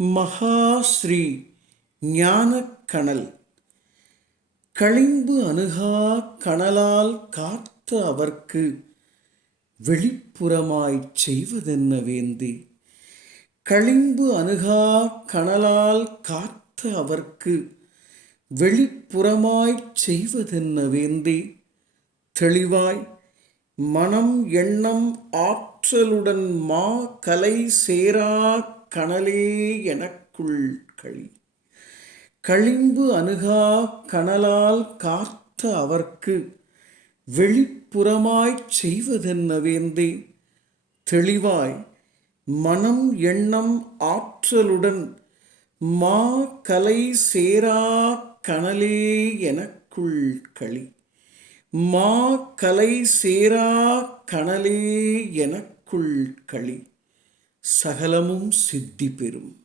மகாஸ்ரீ ஞானக்கணல் களிம்பு அணுகா கணலால் காத்த அவர்க்கு வெளிப்புறமாய்ச் செய்வதென்ன வேந்தே. களிம்பு அணுகா கணலால் காத்த அவர்க்கு வெளிப்புறமாய்ச் செய்வதென்ன வேந்தே. தெளிவாய் மனம் எண்ணம் ஆற்றலுடன் மா கலை சேரா கணலே எனக்குள் களி. களிம்பு அணுகா கணலால் காத்த அவர்க்கு வெளிப்புறமாய்ச் செய்வதென்ன வேந்தே. தெளிவாய் மனம் எண்ணம் ஆற்றலுடன் மா கலை சேரா கணலே எனக்குள் களி. மா கலை சேரா கணலே எனக்குள் களி. சகலமும் சித்தி பெறும்.